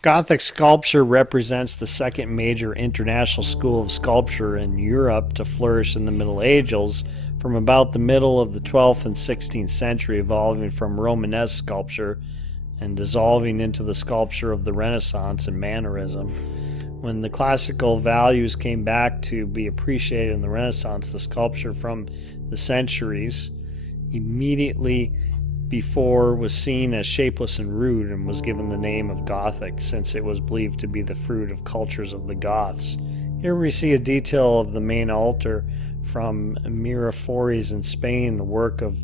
Gothic sculpture represents the second major international school of sculpture in Europe to flourish in the Middle Ages, from about the middle of the 12th and 16th century, evolving from Romanesque sculpture and dissolving into the sculpture of the Renaissance and Mannerism. When the classical values came back to be appreciated in the Renaissance, the sculpture from the centuries immediately before was seen as shapeless and rude and was given the name of Gothic, since it was believed to be the fruit of cultures of the Goths. Here we see a detail of the main altar from Miraflores in Spain, the work of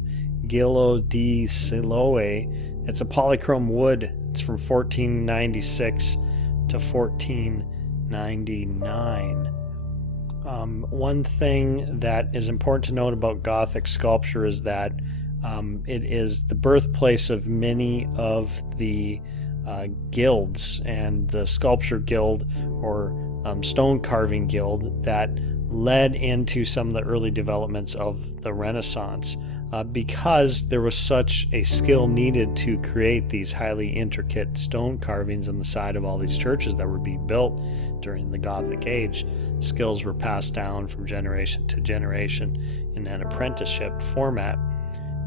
Gillo di Siloe. It's a polychrome wood. It's from 1496 to 1499. One thing that is important to note about Gothic sculpture is that it is the birthplace of many of the guilds, and the sculpture guild or stone carving guild that led into some of the early developments of the Renaissance, because there was such a skill needed to create these highly intricate stone carvings on the side of all these churches that were being built during the Gothic age. Skills were passed down from generation to generation in an apprenticeship format.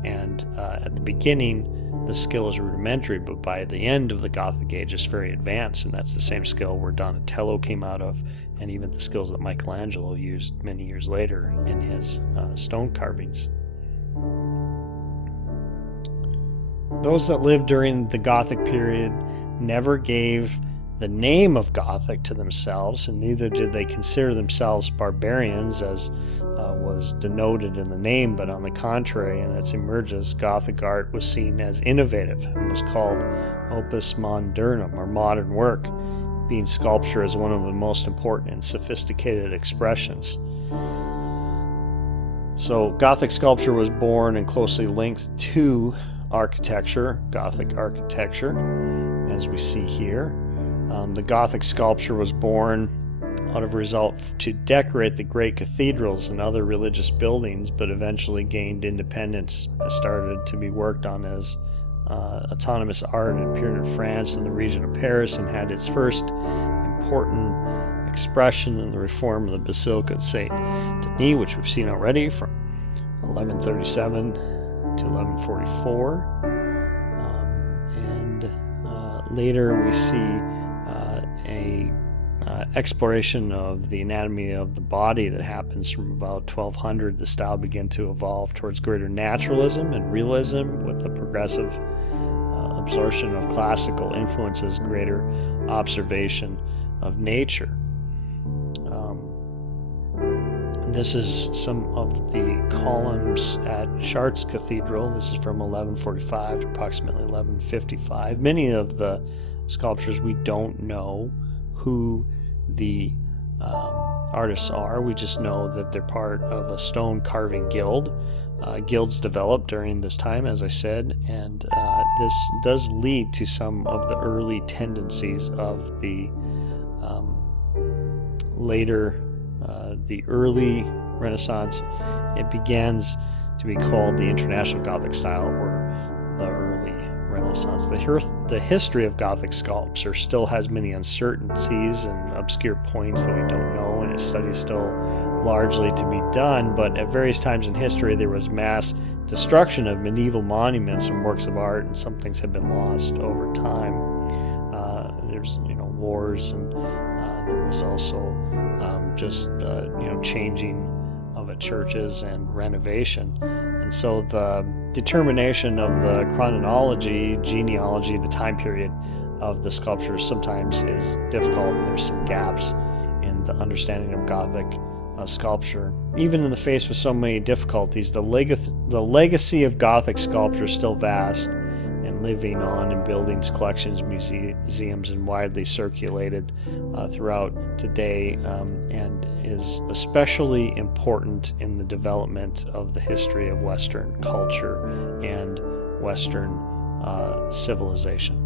And at the beginning, the skill is rudimentary, but by the end of the Gothic age, it's very advanced, and that's the same skill where Donatello came out of, and even the skills that Michelangelo used many years later in his stone carvings. Those that lived during the Gothic period never gave the name of Gothic to themselves, and neither did they consider themselves barbarians, as was denoted in the name, but on the contrary, in its emergence, Gothic art was seen as innovative and was called opus modernum, or modern work, being sculpture as one of the most important and sophisticated expressions. So Gothic sculpture was born and closely linked to architecture, Gothic architecture, as we see here. The Gothic sculpture was born out of a result to decorate the great cathedrals and other religious buildings, but eventually gained independence and started to be worked on as autonomous art. It appeared in France and the region of Paris and had its first important expression in the reform of the Basilica of St. Denis, which we've seen already from 1137 to 1144. Later we see a exploration of the anatomy of the body that happens from about 1200. The style began to evolve towards greater naturalism and realism, with the progressive absorption of classical influences, greater observation of nature. This is some of the columns at Chartres Cathedral. This is from 1145 to approximately 1155. Many of the sculptures, we don't know who the artists are. We just know that they're part of a stone carving guild. Guilds developed during this time, as I said, and this does lead to some of the early tendencies of the the early Renaissance. It begins to be called the International Gothic style, or the early Renaissance. The history of Gothic sculpture still has many uncertainties and obscure points that we don't know, and its study is still largely to be done, but at various times in history there was mass destruction of medieval monuments and works of art, and some things have been lost over time. There's wars, and there was also changing of churches and renovation. And so the determination of the chronology, genealogy, the time period of the sculptures sometimes is difficult. There's some gaps in the understanding of Gothic sculpture. Even in the face of so many difficulties, the legacy of Gothic sculpture is still vast and living on in buildings, collections, museums, and widely circulated throughout today, and is especially important in the development of the history of Western culture and Western civilization.